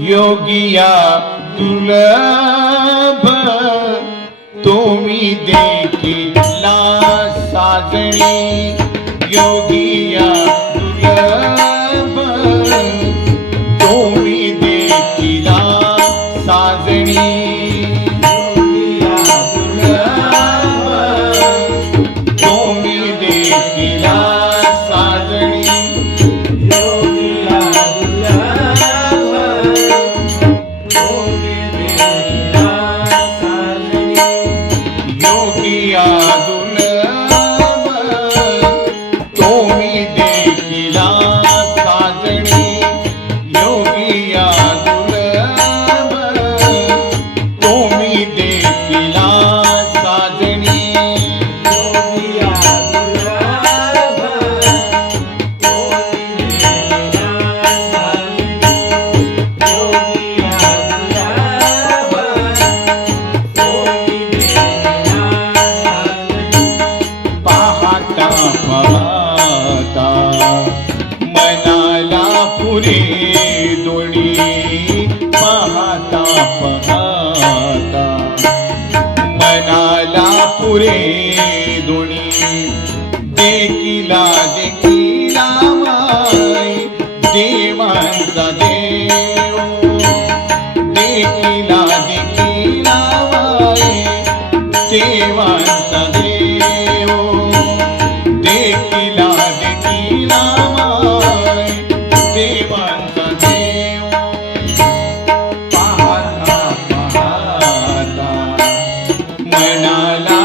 योगिया दुलभ मोरे दोणी देखिला देखिला माई देवांचा देव. देखिला देखिला देवांचा देव. देखिला देखिला देवांचा देव. पाहता पाहता मनाला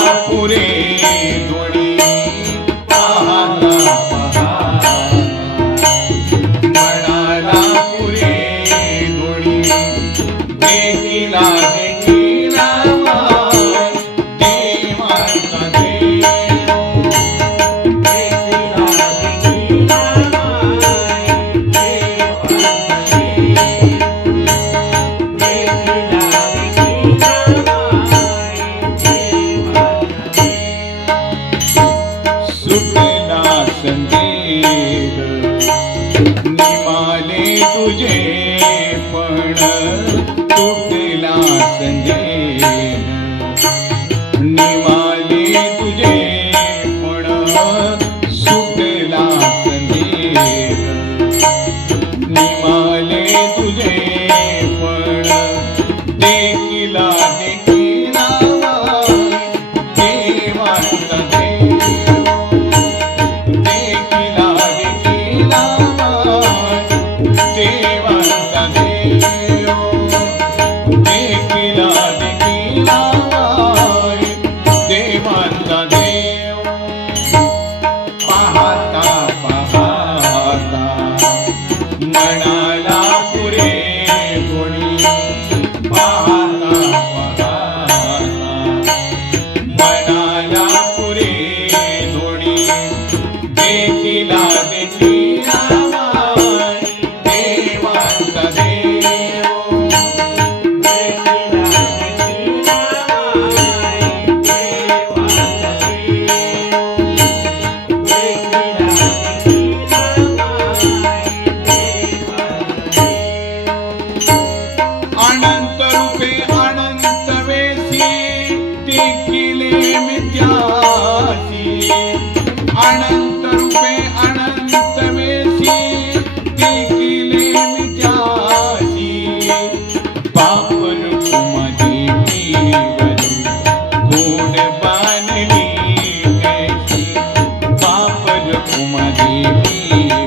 उमगिली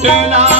do not